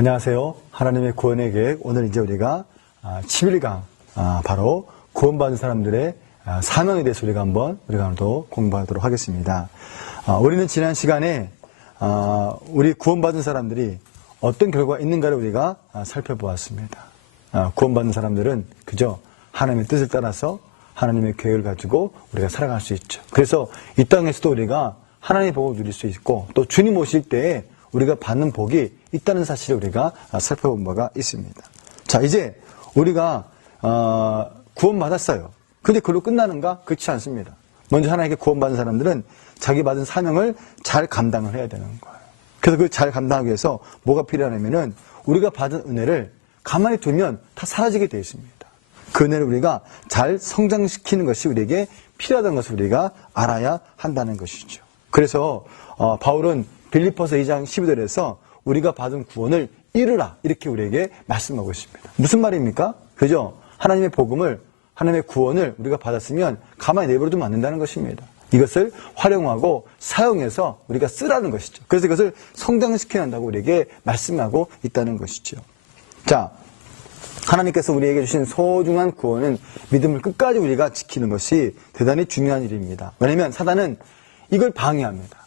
안녕하세요. 하나님의 구원의 계획. 오늘 이제 우리가 11강, 바로 구원받은 사람들의 사명에 대해서 우리가 오늘도 공부하도록 하겠습니다. 우리는 지난 시간에 우리 구원받은 사람들이 어떤 결과가 있는가를 우리가 살펴보았습니다. 구원받은 사람들은 그저 하나님의 뜻을 따라서 하나님의 계획을 가지고 우리가 살아갈 수 있죠. 그래서 이 땅에서도 우리가 하나님의 복을 누릴 수 있고, 또 주님 오실 때에 우리가 받는 복이 있다는 사실을 우리가 살펴본 바가 있습니다. 자, 이제 우리가 구원받았어요. 근데 그걸로 끝나는가? 그렇지 않습니다. 먼저 하나님께 구원받은 사람들은 자기 받은 사명을 잘 감당을 해야 되는 거예요. 그래서 그걸 잘 감당하기 위해서 뭐가 필요하냐면은 우리가 받은 은혜를 가만히 두면 다 사라지게 되어 있습니다. 그 은혜를 우리가 잘 성장시키는 것이 우리에게 필요하다는 것을 우리가 알아야 한다는 것이죠. 그래서 바울은 빌립보서 2장 12절에서 우리가 받은 구원을 이루라, 이렇게 우리에게 말씀하고 있습니다. 무슨 말입니까? 그죠? 하나님의 복음을, 하나님의 구원을 우리가 받았으면 가만히 내버려두면 안 된다는 것입니다. 이것을 활용하고 사용해서 우리가 쓰라는 것이죠. 그래서 이것을 성장시켜야 한다고 우리에게 말씀하고 있다는 것이죠. 자, 하나님께서 우리에게 주신 소중한 구원은 믿음을 끝까지 우리가 지키는 것이 대단히 중요한 일입니다. 왜냐하면 사단은 이걸 방해합니다.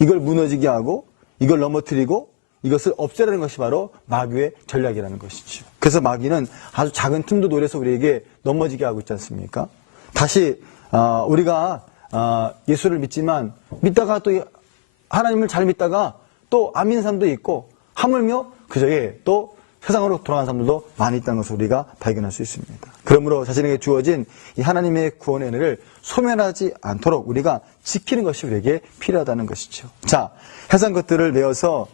이걸 무너지게 하고, 이걸 넘어뜨리고, 이것을 없애라는 것이 바로 마귀의 전략이라는 것이죠. 그래서 마귀는 아주 작은 틈도 노려서 우리에게 넘어지게 하고 있지 않습니까? 다시 우리가 예수를 믿지만, 믿다가 또 하나님을 잘 믿다가 또 안 믿는 사람도 있고, 하물며 그저에 또 세상으로 돌아가는 사람들도 많이 있다는 것을 우리가 발견할 수 있습니다. 그러므로 자신에게 주어진 이 하나님의 구원의 은혜를 소멸하지 않도록 우리가 지키는 것이 우리에게 필요하다는 것이죠. 자, 해상 것들을 내어서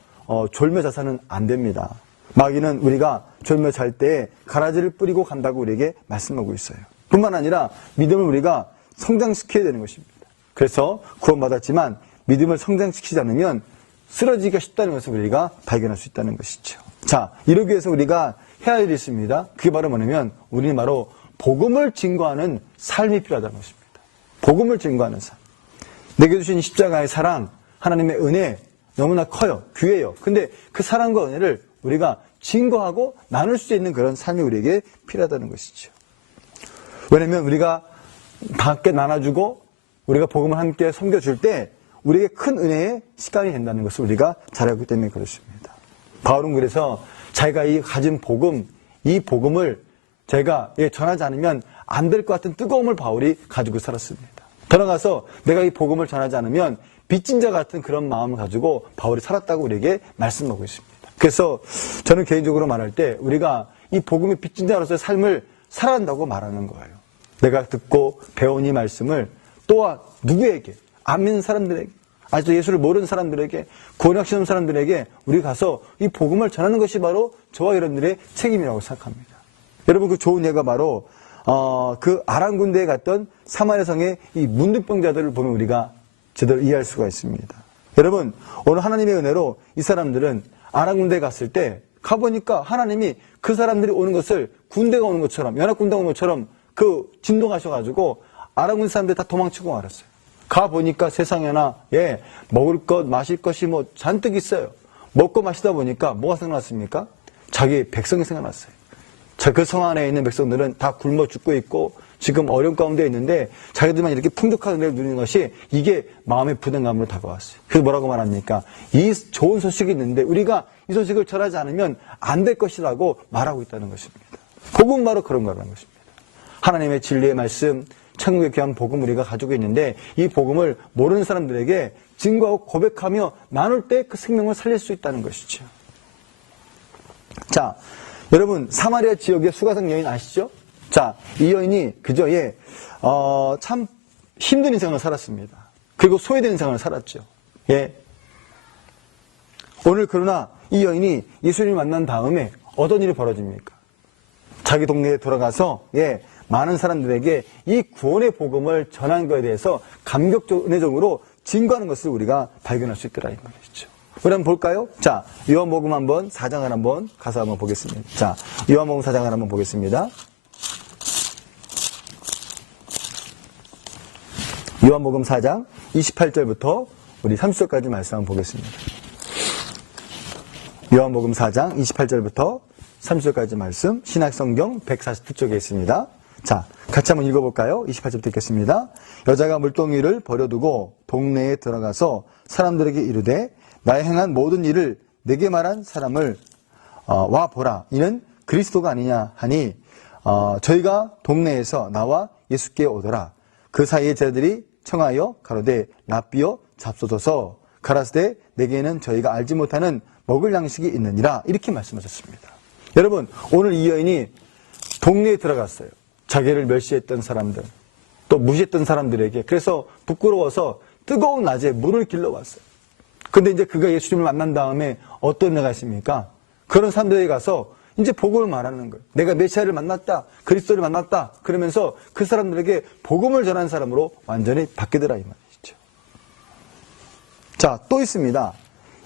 졸며 자서는 안 됩니다. 마귀는 우리가 졸며 잘 때 가라지를 뿌리고 간다고 우리에게 말씀하고 있어요. 뿐만 아니라 믿음을 우리가 성장시켜야 되는 것입니다. 그래서 구원받았지만 믿음을 성장시키지 않으면 쓰러지기가 쉽다는 것을 우리가 발견할 수 있다는 것이죠. 자, 이러기 위해서 우리가 해야 할 일이 있습니다. 그게 바로 뭐냐면 우리는 바로 복음을 증거하는 삶이 필요하다는 것입니다. 복음을 증거하는 삶. 내게 주신 십자가의 사랑, 하나님의 은혜 너무나 커요. 귀해요. 근데 그 사랑과 은혜를 우리가 증거하고 나눌 수 있는 그런 삶이 우리에게 필요하다는 것이죠. 왜냐하면 우리가 밖에 나눠주고 우리가 복음을 함께 섬겨줄 때 우리에게 큰 은혜의 시간이 된다는 것을 우리가 잘 알기 때문에 그렇습니다. 바울은 그래서 자기가 이 가진 복음, 이 복음을 제가 전하지 않으면 안 될 것 같은 뜨거움을 바울이 가지고 살았습니다. 돌아가서 내가 이 복음을 전하지 않으면 빚진 자 같은 그런 마음을 가지고 바울이 살았다고 우리에게 말씀하고 있습니다. 그래서 저는 개인적으로 말할 때 우리가 이 복음의 빚진 자로서의 삶을 살아야 한다고 말하는 거예요. 내가 듣고 배운 이 말씀을 또한 누구에게, 안 믿는 사람들에게, 아직도 예수를 모르는 사람들에게, 구원을 시는 사람들에게 우리 가서 이 복음을 전하는 것이 바로 저와 여러분들의 책임이라고 생각합니다. 여러분, 그 좋은 예가 바로 그 아람 군대에 갔던 사마리아 성의 이 문둥병자들을 보면 우리가 제대로 이해할 수가 있습니다. 여러분, 오늘 하나님의 은혜로 이 사람들은 아람 군대에 갔을 때 가보니까 하나님이 그 사람들이 오는 것을 군대가 오는 것처럼, 연합군대가 오는 것처럼 그 진동하셔가지고 아람 군대 사람들이 다 도망치고 말았어요. 가보니까 세상에나, 먹을 것, 마실 것이 뭐 잔뜩 있어요. 먹고 마시다 보니까 뭐가 생각났습니까? 자기 백성이 생각났어요. 그 성 안에 있는 백성들은 다 굶어 죽고 있고 지금 어려운 가운데 있는데 자기들만 이렇게 풍족한 은혜를 누리는 것이 이게 마음의 부담감으로 다가왔어요. 그래서 뭐라고 말합니까? 이 좋은 소식이 있는데 우리가 이 소식을 전하지 않으면 안 될 것이라고 말하고 있다는 것입니다. 복음 바로 그런 거라는 것입니다. 하나님의 진리의 말씀, 천국의 귀한 복음 우리가 가지고 있는데 이 복음을 모르는 사람들에게 증거하고 고백하며 나눌 때 그 생명을 살릴 수 있다는 것이죠. 자, 여러분, 사마리아 지역의 수가성 여인 아시죠? 자, 이 여인이 그저 참 힘든 인생을 살았습니다. 그리고 소외된 인생을 살았죠. 오늘 그러나 이 여인이 예수님을 만난 다음에 어떤 일이 벌어집니까? 자기 동네에 돌아가서 많은 사람들에게 이 구원의 복음을 전하는 것에 대해서 감격적 은혜적으로 증거하는 것을 우리가 발견할 수 있더라 이 말이죠. 우리 한번 볼까요? 자, 요한복음 한번 4장을 한번 가서 한번 보겠습니다. 자, 요한복음 4장을 한번 보겠습니다. 요한복음 4장 28절부터 우리 30절까지 말씀 한번 보겠습니다. 요한복음 4장 28절부터 30절까지 말씀, 신약성경 149쪽에 있습니다. 자, 같이 한번 읽어볼까요? 28절부터 읽겠습니다. 여자가 물동이를 버려두고 동네에 들어가서 사람들에게 이르되 나의 행한 모든 일을 내게 말한 사람을 와 보라. 이는 그리스도가 아니냐 하니 저희가 동네에서 나와 예수께 오더라. 그 사이에 제자들이 청하여 가로되 랍비여 잡소서서 가라사대 내게는 저희가 알지 못하는 먹을 양식이 있느니라. 이렇게 말씀하셨습니다. 여러분, 오늘 이 여인이 동네에 들어갔어요. 자기를 멸시했던 사람들, 또 무시했던 사람들에게. 그래서 부끄러워서 뜨거운 낮에 물을 길러왔어요. 근데 이제 그가 예수님을 만난 다음에 어떤 은혜가 있습니까? 그런 사람들에게 가서 이제 복음을 말하는 거예요. 내가 메시아를 만났다, 그리스도를 만났다. 그러면서 그 사람들에게 복음을 전하는 사람으로 완전히 바뀌더라 이 말이죠. 자, 또 있습니다.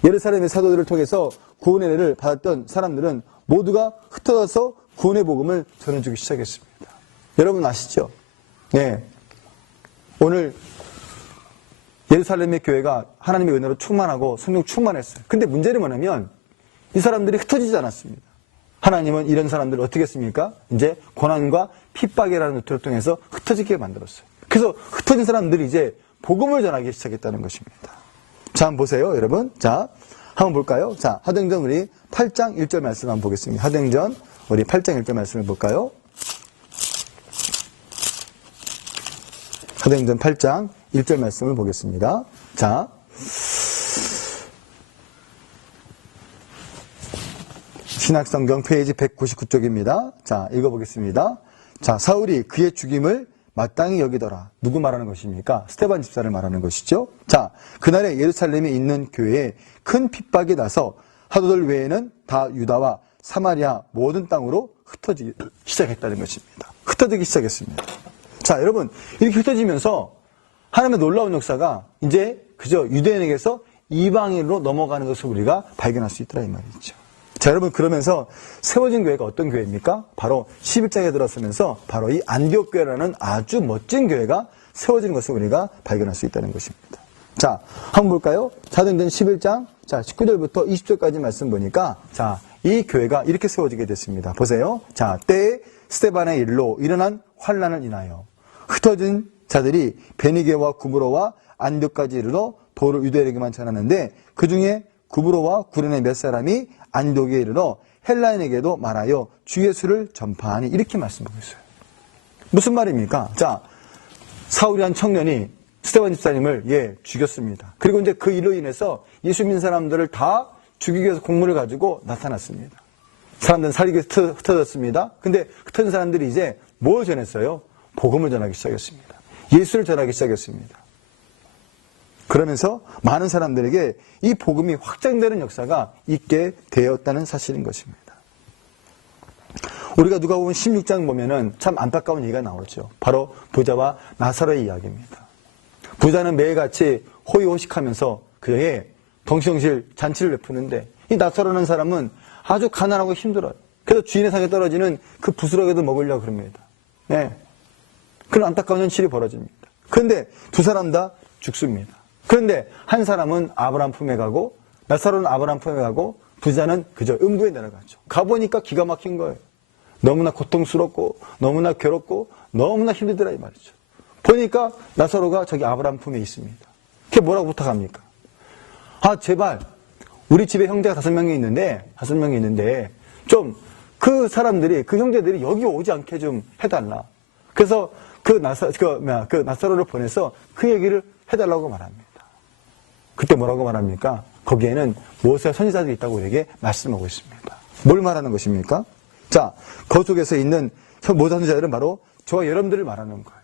예루살렘의 사도들을 통해서 구원의 은혜를 받았던 사람들은 모두가 흩어져서 구원의 복음을 전해주기 시작했습니다. 여러분 아시죠? 네. 오늘 예루살렘의 교회가 하나님의 은혜로 충만하고 성령 충만했어요. 근데 문제는 뭐냐면 이 사람들이 흩어지지 않았습니다. 하나님은 이런 사람들을 어떻게 했습니까? 이제 고난과 핍박이라는 루트를 통해서 흩어지게 만들었어요. 그래서 흩어진 사람들이 이제 복음을 전하기 시작했다는 것입니다. 자, 한번 보세요, 여러분. 자, 한번 볼까요? 자, 사도행전 우리 8장 1절 말씀 한번 보겠습니다. 사도행전 우리 8장 1절 말씀을 볼까요? 사도행전 8장 1절 말씀을 보겠습니다. 자, 신약성경 페이지 199쪽입니다. 자, 읽어보겠습니다. 자, 사울이 그의 죽임을 마땅히 여기더라. 누구 말하는 것입니까? 스데반 집사를 말하는 것이죠. 자, 그날에 예루살렘에 있는 교회에 큰 핍박이 나서 사도들 외에는 다 유다와 사마리아 모든 땅으로 흩어지기 시작했다는 것입니다. 흩어지기 시작했습니다. 자, 여러분, 이렇게 흩어지면서 하나님의 놀라운 역사가 이제 그저 유대인에게서 이방인으로 넘어가는 것을 우리가 발견할 수 있더라 이 말이죠. 자, 여러분, 그러면서 세워진 교회가 어떤 교회입니까? 바로 11장에 들어서면서 바로 이 안디옥 교회라는 아주 멋진 교회가 세워진 것을 우리가 발견할 수 있다는 것입니다. 자, 한번 볼까요? 사도행전 11장, 자, 19절부터 20절까지 말씀 보니까, 자, 이 교회가 이렇게 세워지게 됐습니다. 보세요. 자, 때에 스데반의 일로 일어난 환란을 인하여 흩어진 자들이 베니게와 구브로와 안디옥까지 이르러 도를 유대인에게만 전하는데 그 중에 구브로와 구레네 몇 사람이 안디옥에 이르러 헬라인에게도 말하여 주 예수를 전파하니 이렇게 말씀하고 있어요. 무슨 말입니까? 자, 사울이란 청년이 스데반 집사님을 죽였습니다. 그리고 이제 그 일로 인해서 예수 믿는 사람들을 다 죽이기 위해서 공문을 가지고 나타났습니다. 사람들은 살리기 흩어졌습니다. 근데 흩어진 사람들이 이제 뭘 전했어요? 복음을 전하기 시작했습니다. 예수를 전하기 시작했습니다. 그러면서 많은 사람들에게 이 복음이 확장되는 역사가 있게 되었다는 사실인 것입니다. 우리가 누가복음 16장 보면은 참 안타까운 얘기가 나오죠. 바로 부자와 나사로의 이야기입니다. 부자는 매일같이 호의호식하면서 그의 덩실덩실 잔치를 베푸는데 이 나사로라는 사람은 아주 가난하고 힘들어요. 그래서 주인의 상에 떨어지는 그 부스러기도 먹으려고 그럽니다. 네. 그런 안타까운 현실이 벌어집니다. 그런데 두 사람 다 죽습니다. 그런데 한 사람은 아브라함 품에 가고 나사로는 아브라함 품에 가고 부자는 그저 음부에 내려가죠. 가보니까 기가 막힌 거예요. 너무나 고통스럽고 너무나 괴롭고 너무나 힘들더라 이 말이죠. 보니까 나사로가 저기 아브라함 품에 있습니다. 그게 뭐라고 부탁합니까? 아, 제발 우리 집에 형제가 5명이 있는데 좀 그 사람들이 그 형제들이 여기 오지 않게 좀 해달라. 그래서 그 나사로를 보내서 그 얘기를 해달라고 말합니다. 그때 뭐라고 말합니까? 거기에는 모세 선지자들이 있다고 우리에게 말씀하고 있습니다. 뭘 말하는 것입니까? 자, 그 속에서 있는 모세 선지자들은 바로 저와 여러분들을 말하는 거예요.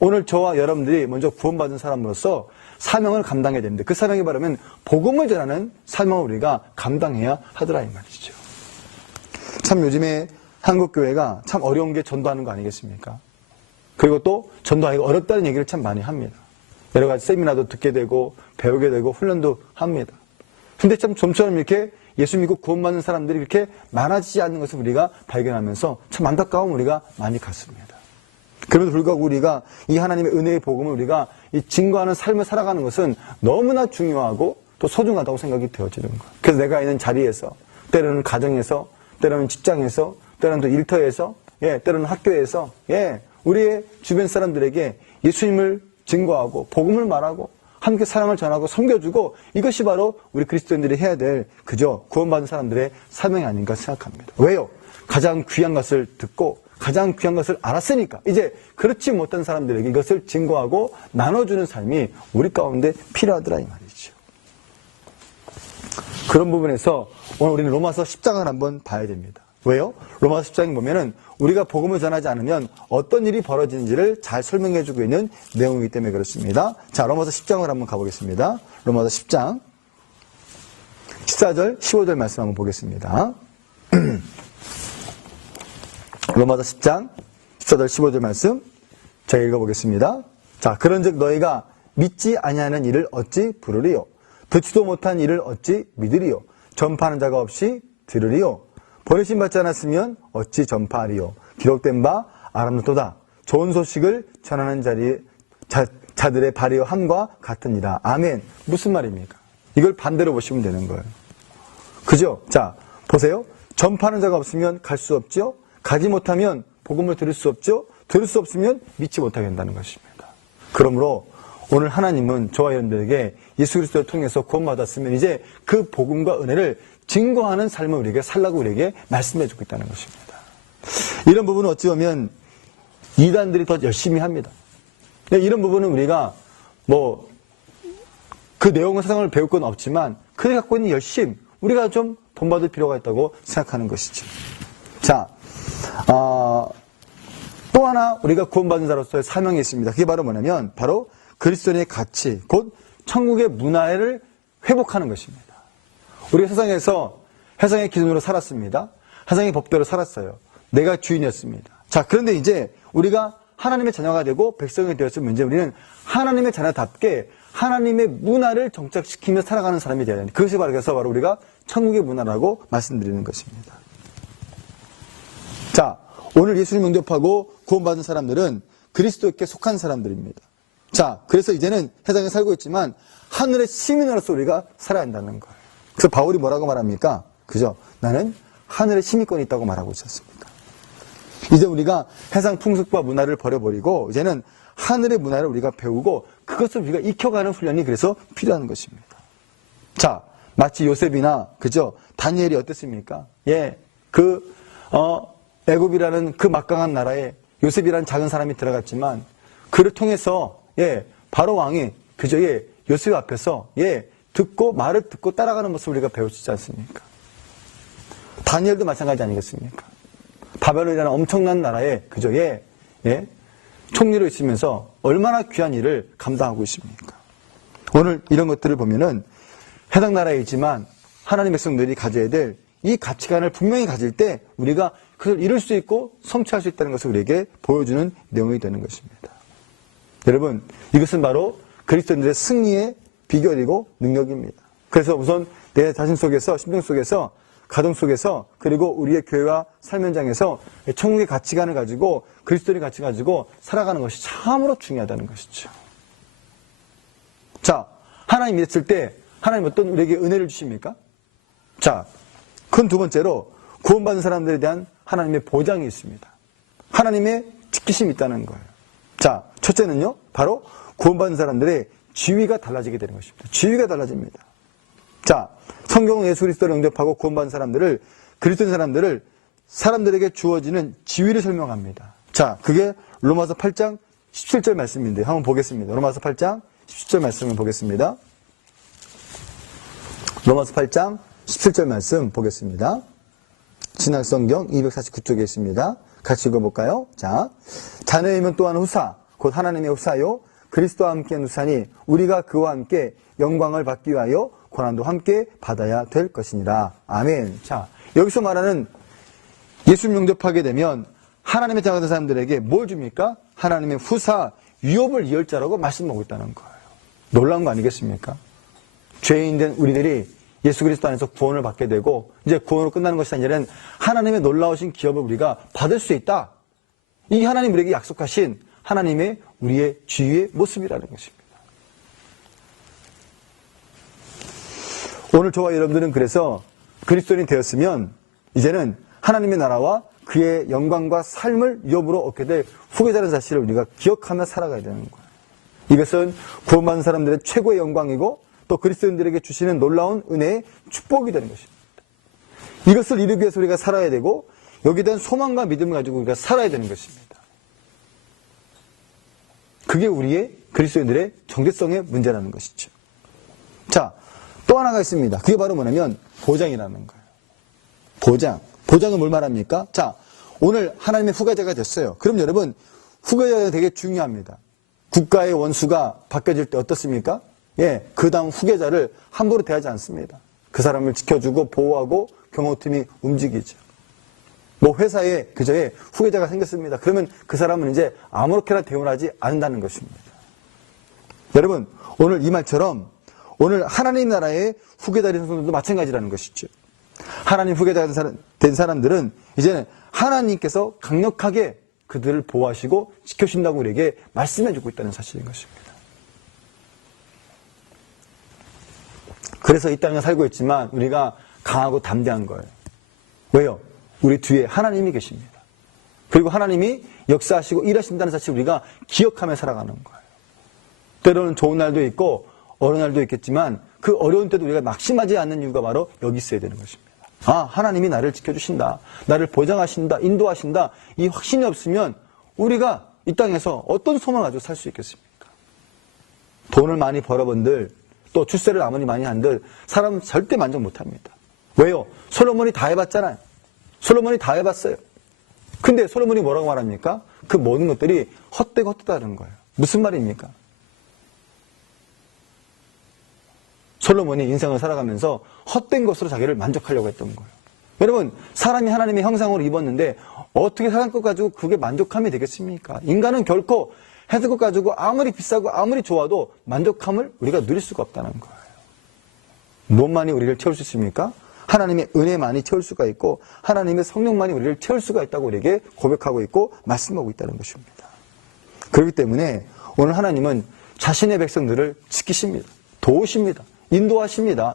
오늘 저와 여러분들이 먼저 구원받은 사람으로서 사명을 감당해야 되는데 그 사명이 바라면 복음을 전하는 사명을 우리가 감당해야 하더라 이 말이죠. 참 요즘에 한국교회가 참 어려운 게 전도하는 거 아니겠습니까? 그리고 또 전도하기가 어렵다는 얘기를 참 많이 합니다. 여러 가지 세미나도 듣게 되고 배우게 되고 훈련도 합니다. 근데 참 좀처럼 이렇게 예수 믿고 구원받는 사람들이 이렇게 많아지지 않는 것을 우리가 발견하면서 참 안타까운 우리가 많이 갔습니다. 그럼에도 불구하고 우리가 이 하나님의 은혜의 복음을 우리가 이 증거하는 삶을 살아가는 것은 너무나 중요하고 또 소중하다고 생각이 되어지는 거예요. 그래서 내가 있는 자리에서 때로는 가정에서, 때로는 직장에서, 때로는 또 일터에서, 때로는 학교에서, 우리의 주변 사람들에게 예수님을 증거하고 복음을 말하고 함께 사랑을 전하고 섬겨주고, 이것이 바로 우리 그리스도인들이 해야 될 그저 구원받은 사람들의 사명이 아닌가 생각합니다. 왜요? 가장 귀한 것을 듣고 가장 귀한 것을 알았으니까 이제 그렇지 못한 사람들에게 이것을 증거하고 나눠주는 삶이 우리 가운데 필요하더라 이 말이죠. 그런 부분에서 오늘 우리는 로마서 10장을 한번 봐야 됩니다. 왜요? 로마서 10장에 보면은 우리가 복음을 전하지 않으면 어떤 일이 벌어지는지를 잘 설명해주고 있는 내용이기 때문에 그렇습니다. 자, 로마서 10장을 한번 가보겠습니다. 로마서 10장 14절 15절 말씀 한번 보겠습니다. 로마서 10장 14절 15절 말씀 제가 읽어보겠습니다. 자, 그런즉 너희가 믿지 아니하는 일을 어찌 부르리요? 듣지도 못한 일을 어찌 믿으리요? 전파하는 자가 없이 들으리요? 버리심 받지 않았으면 어찌 전파하리요? 기록된 바 아람노도다. 좋은 소식을 전하는 자들의 발이요 함과 같으니라. 아멘. 무슨 말입니까? 이걸 반대로 보시면 되는 거예요. 그죠? 자, 보세요. 전파하는 자가 없으면 갈 수 없죠? 가지 못하면 복음을 들을 수 없죠? 들을 수 없으면 믿지 못하게 된다는 것입니다. 그러므로 오늘 하나님은 저와 여러분들에게 예수 그리스도를 통해서 구원받았으면 이제 그 복음과 은혜를 증거하는 삶을 우리에게 살라고 우리에게 말씀해 주고 있다는 것입니다. 이런 부분은 어찌 보면 이단들이 더 열심히 합니다. 이런 부분은 우리가 그 내용의 사상을 배울 건 없지만 그들이 갖고 있는 열심, 우리가 좀 본받을 필요가 있다고 생각하는 것이죠. 자, 또 하나 우리가 구원받은 자로서의 사명이 있습니다. 그게 바로 뭐냐면 바로 그리스도인의 가치, 곧 천국의 문화를 회복하는 것입니다. 우리가 세상에서 세상의 기준으로 살았습니다. 세상의 법대로 살았어요. 내가 주인이었습니다. 자, 그런데 이제 우리가 하나님의 자녀가 되고 백성이 되었으면 이제 우리는 하나님의 자녀답게 하나님의 문화를 정착시키며 살아가는 사람이 되어야 됩니다. 그것이 바로 우리가 천국의 문화라고 말씀드리는 것입니다. 자, 오늘 예수님 영접하고 구원받은 사람들은 그리스도께 속한 사람들입니다. 자, 그래서 이제는 세상에 살고 있지만 하늘의 시민으로서 우리가 살아야 한다는 거예요. 그래서 바울이 뭐라고 말합니까? 그죠? 나는 하늘의 시민권이 있다고 말하고 있었습니다. 이제 우리가 세상 풍습과 문화를 버려버리고 이제는 하늘의 문화를 우리가 배우고 그것을 우리가 익혀가는 훈련이 그래서 필요한 것입니다. 자, 마치 요셉이나 그죠? 다니엘이 어땠습니까? 애굽이라는 그 막강한 나라에 요셉이라는 작은 사람이 들어갔지만 그를 통해서 바로 왕이 그저 요셉 앞에서 말을 듣고 따라가는 모습을 우리가 배울 수 있지 않습니까? 다니엘도 마찬가지 아니겠습니까? 바벨론이라는 엄청난 나라에 그저 총리로 있으면서 얼마나 귀한 일을 감당하고 있습니까? 오늘 이런 것들을 보면은 해당 나라에 있지만 하나님의 백성들이 가져야 될 이 가치관을 분명히 가질 때 우리가 그걸 이룰 수 있고 성취할 수 있다는 것을 우리에게 보여주는 내용이 되는 것입니다. 여러분, 이것은 바로 그리스도인들의 승리의 비결이고 능력입니다. 그래서 우선 내 자신 속에서, 심정 속에서, 가정 속에서, 그리고 우리의 교회와 삶 현장에서 천국의 가치관을 가지고 그리스도의 가치 가지고 살아가는 것이 참으로 중요하다는 것이죠. 자, 하나님 믿었을 때 하나님 어떤 우리에게 은혜를 주십니까? 자, 큰 두 번째로 구원받은 사람들에 대한 하나님의 보장이 있습니다. 하나님의 지키심이 있다는 거예요. 자, 첫째는요, 바로 구원받은 사람들의 지위가 달라지게 되는 것입니다. 지위가 달라집니다. 자, 성경은 예수 그리스도를 영접하고 구원받은 사람들을, 그리스도인 사람들을 사람들에게 주어지는 지위를 설명합니다. 자, 그게 로마서 8장 17절 말씀인데 한번 보겠습니다. 로마서 8장 17절 말씀을 보겠습니다. 로마서 8장 17절 말씀 보겠습니다. 신약성경 249쪽에 있습니다. 같이 읽어볼까요? 자, 자녀이면 또한 후사, 곧 하나님의 후사요, 그리스도와 함께 누사니 우리가 그와 함께 영광을 받기 위하여 고난도 함께 받아야 될 것이니라. 아멘. 자, 여기서 말하는 예수님 영접하게 되면 하나님의 자녀가 된 사람들에게 뭘 줍니까? 하나님의 후사, 유업을 이을 자라고 말씀하고 있다는 거예요. 놀라운 거 아니겠습니까? 죄인된 우리들이 예수 그리스도 안에서 구원을 받게 되고 이제 구원으로 끝나는 것이 아니라 하나님의 놀라우신 기업을 우리가 받을 수 있다. 이게 하나님 우리에게 약속하신 하나님의 우리의 지위의 모습이라는 것입니다. 오늘 저와 여러분들은 그래서 그리스도인이 되었으면 이제는 하나님의 나라와 그의 영광과 삶을 위협으로 얻게 될 후계자라는 사실을 우리가 기억하며 살아가야 되는 거예요. 이것은 구원받은 사람들의 최고의 영광이고 또 그리스도인들에게 주시는 놀라운 은혜의 축복이 되는 것입니다. 이것을 이루기 위해서 우리가 살아야 되고 여기에 대한 소망과 믿음을 가지고 우리가 살아야 되는 것입니다. 그게 우리의 그리스도인들의 정체성의 문제라는 것이죠. 자, 또 하나가 있습니다. 그게 바로 뭐냐면 보장이라는 거예요. 보장. 보장은 뭘 말합니까? 자, 오늘 하나님의 후계자가 됐어요. 그럼 여러분, 후계자가 되게 중요합니다. 국가의 원수가 바뀌어질 때 어떻습니까? 예, 그 다음 후계자를 함부로 대하지 않습니다. 그 사람을 지켜주고 보호하고 경호팀이 움직이죠. 뭐 회사에 그저에 후계자가 생겼습니다. 그러면 그 사람은 이제 아무렇게나 대우하지 않는다는 것입니다. 여러분, 오늘 이 말처럼 오늘 하나님 나라의 후계자 된 사람들도 마찬가지라는 것이죠. 하나님 후계자가 된 사람들은 이제 하나님께서 강력하게 그들을 보호하시고 지켜주신다고 우리에게 말씀해주고 있다는 사실인 것입니다. 그래서 이 땅에 살고 있지만 우리가 강하고 담대한 거예요. 왜요? 우리 뒤에 하나님이 계십니다. 그리고 하나님이 역사하시고 일하신다는 사실을 우리가 기억하며 살아가는 거예요. 때로는 좋은 날도 있고 어려운 날도 있겠지만 그 어려운 때도 우리가 낙심하지 않는 이유가 바로 여기 있어야 되는 것입니다. 아, 하나님이 나를 지켜주신다. 나를 보장하신다. 인도하신다. 이 확신이 없으면 우리가 이 땅에서 어떤 소망을 가지고 살 수 있겠습니까? 돈을 많이 벌어본들 또 출세를 아무리 많이 한들 사람은 절대 만족 못합니다. 왜요? 솔로몬이 다 해봤잖아요. 솔로몬이 다 해봤어요. 근데 솔로몬이 뭐라고 말합니까? 그 모든 것들이 헛되고 헛되다는 거예요. 무슨 말입니까? 솔로몬이 인생을 살아가면서 헛된 것으로 자기를 만족하려고 했던 거예요. 여러분, 사람이 하나님의 형상으로 입었는데 어떻게 사람 것 가지고 그게 만족함이 되겠습니까? 인간은 결코 해서 것 가지고 아무리 비싸고 아무리 좋아도 만족함을 우리가 누릴 수가 없다는 거예요. 무엇만이 우리를 채울 수 있습니까? 하나님의 은혜만이 채울 수가 있고 하나님의 성령만이 우리를 채울 수가 있다고 우리에게 고백하고 있고 말씀하고 있다는 것입니다. 그렇기 때문에 오늘 하나님은 자신의 백성들을 지키십니다. 도우십니다. 인도하십니다.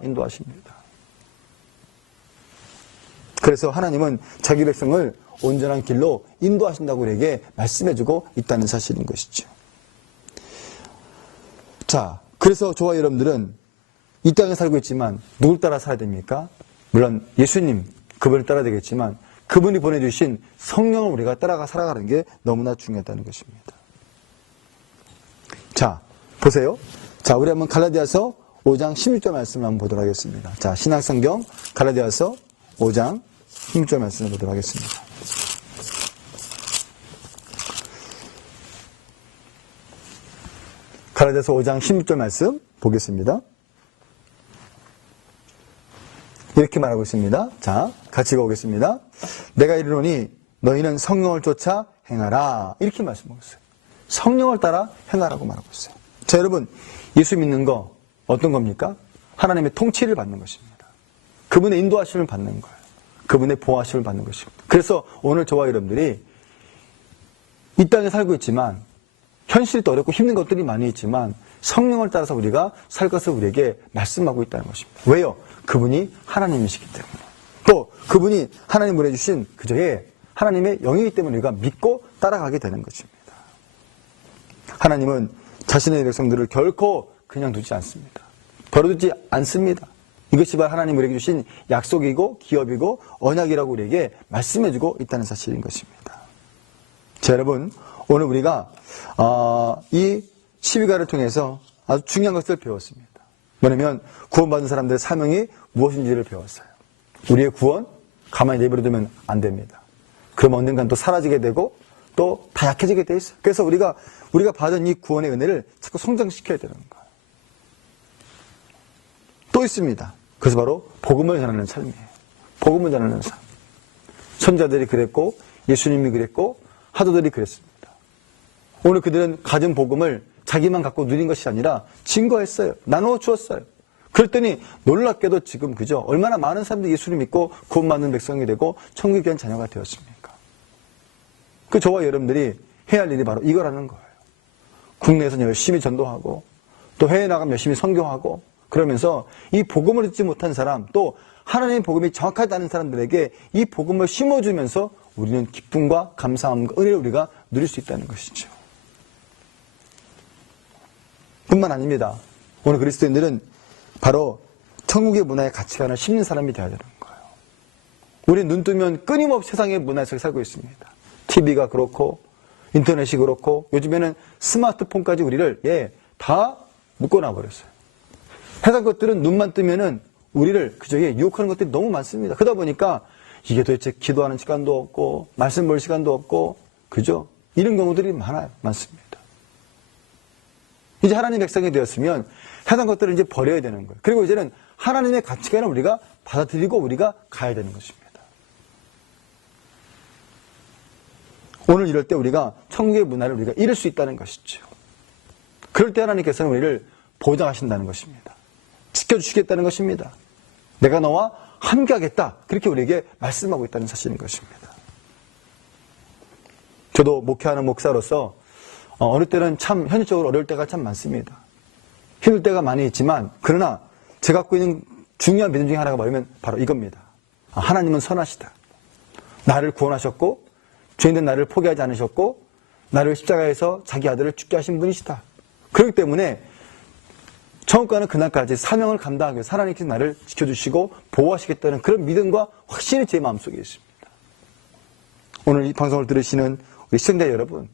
그래서 하나님은 자기 백성을 온전한 길로 인도하신다고 우리에게 말씀해주고 있다는 사실인 것이죠. 자, 그래서 저와 여러분들은 이 땅에 살고 있지만 누굴 따라 살아야 됩니까? 물론 예수님, 그분을 따라야 되겠지만 그분이 보내주신 성령을 우리가 따라가 살아가는 게 너무나 중요하다는 것입니다. 자, 보세요. 자, 우리 한번 갈라디아서 5장 16절 말씀을 한번 보도록 하겠습니다. 자, 신약성경 갈라디아서 5장 16절 말씀을 보도록 하겠습니다. 갈라디아서 5장 16절 말씀 보겠습니다. 이렇게 말하고 있습니다. 자, 같이 읽어보겠습니다. 내가 이르노니 너희는 성령을 쫓아 행하라. 이렇게 말씀하고 있어요. 성령을 따라 행하라고 말하고 있어요. 자, 여러분, 예수 믿는 거 어떤 겁니까? 하나님의 통치를 받는 것입니다. 그분의 인도하심을 받는 거예요. 그분의 보호하심을 받는 것입니다. 그래서 오늘 저와 여러분들이 이 땅에 살고 있지만 현실도 어렵고 힘든 것들이 많이 있지만 성령을 따라서 우리가 살 것을 우리에게 말씀하고 있다는 것입니다. 왜요? 그분이 하나님이시기 때문에. 또 그분이 하나님 보내주신 그저의 하나님의 영이기 때문에 우리가 믿고 따라가게 되는 것입니다. 하나님은 자신의 백성들을 결코 그냥 두지 않습니다. 버려두지 않습니다. 이것이 바로 하나님 우리에게 주신 약속이고 기업이고 언약이라고 우리에게 말씀해주고 있다는 사실인 것입니다. 자, 여러분, 오늘 우리가 이 시위가를 통해서 아주 중요한 것을 배웠습니다. 뭐냐면 구원받은 사람들의 사명이 무엇인지를 배웠어요. 우리의 구원 가만히 내버려두면 안 됩니다. 그럼 언젠간 또 사라지게 되고 또 다 약해지게 돼 있어요. 그래서 우리가 받은 이 구원의 은혜를 자꾸 성장시켜야 되는 거예요. 또 있습니다. 그래서 바로 복음을 전하는 삶이에요. 복음을 전하는 삶. 선자들이 그랬고 예수님이 그랬고 하도들이 그랬습니다. 오늘 그들은 가진 복음을 자기만 갖고 누린 것이 아니라 증거했어요. 나누어 주었어요. 그랬더니 놀랍게도 지금 그죠? 얼마나 많은 사람들이 예수를 믿고 구원받는 백성이 되고 천국에 귀한 자녀가 되었습니까? 그 저와 여러분들이 해야 할 일이 바로 이거라는 거예요. 국내에서는 열심히 전도하고 또 해외에 나가면 열심히 선교하고 그러면서 이 복음을 듣지 못한 사람, 또 하나님의 복음이 정확하지 않은 사람들에게 이 복음을 심어주면서 우리는 기쁨과 감사함과 은혜를 우리가 누릴 수 있다는 것이죠. 뿐만 아닙니다. 오늘 그리스도인들은 바로 천국의 문화의 가치관을 심는 사람이 되어야 되는 거예요. 우리 눈 뜨면 끊임없이 세상의 문화 속에 살고 있습니다. TV가 그렇고 인터넷이 그렇고 요즘에는 스마트폰까지 우리를 다 묶어놔버렸어요. 세상 것들은 눈만 뜨면은 우리를 그저에 유혹하는 것들이 너무 많습니다. 그러다 보니까 이게 도대체 기도하는 시간도 없고 말씀 볼 시간도 없고 그죠? 이런 경우들이 많습니다. 이제 하나님의 백성이 되었으면 세상 것들을 이제 버려야 되는 거예요. 그리고 이제는 하나님의 가치관을 우리가 받아들이고 우리가 가야 되는 것입니다. 오늘 이럴 때 우리가 천국의 문화를 우리가 잃을 수 있다는 것이죠. 그럴 때 하나님께서는 우리를 보장하신다는 것입니다. 지켜주시겠다는 것입니다. 내가 너와 함께하겠다. 그렇게 우리에게 말씀하고 있다는 사실인 것입니다. 저도 목회하는 목사로서 어느 때는 참 현실적으로 어려울 때가 참 많습니다. 힘들 때가 많이 있지만 그러나 제가 갖고 있는 중요한 믿음 중에 하나가 뭐냐면 바로 이겁니다. 하나님은 선하시다. 나를 구원하셨고 죄인된 나를 포기하지 않으셨고 나를 십자가에서 자기 아들을 죽게 하신 분이시다. 그렇기 때문에 천국 가는 그날까지 사명을 감당하기 위해서 하나님께서 나를 지켜주시고 보호하시겠다는 그런 믿음과 확신이 제 마음속에 있습니다. 오늘 이 방송을 들으시는 우리 시청자 여러분,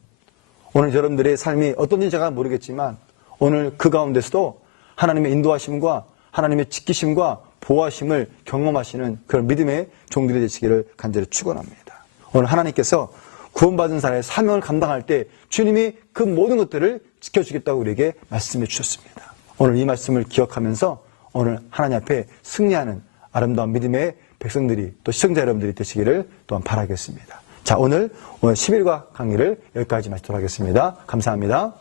오늘 여러분들의 삶이 어떤지 제가 모르겠지만 오늘 그 가운데서도 하나님의 인도하심과 하나님의 지키심과 보호하심을 경험하시는 그런 믿음의 종들이 되시기를 간절히 축원합니다. 오늘 하나님께서 구원받은 자의 사명을 감당할 때 주님이 그 모든 것들을 지켜주겠다고 우리에게 말씀해 주셨습니다. 오늘 이 말씀을 기억하면서 오늘 하나님 앞에 승리하는 아름다운 믿음의 백성들이 또 시청자 여러분들이 되시기를 또한 바라겠습니다. 자, 오늘 11과 강의를 여기까지 마치도록 하겠습니다. 감사합니다.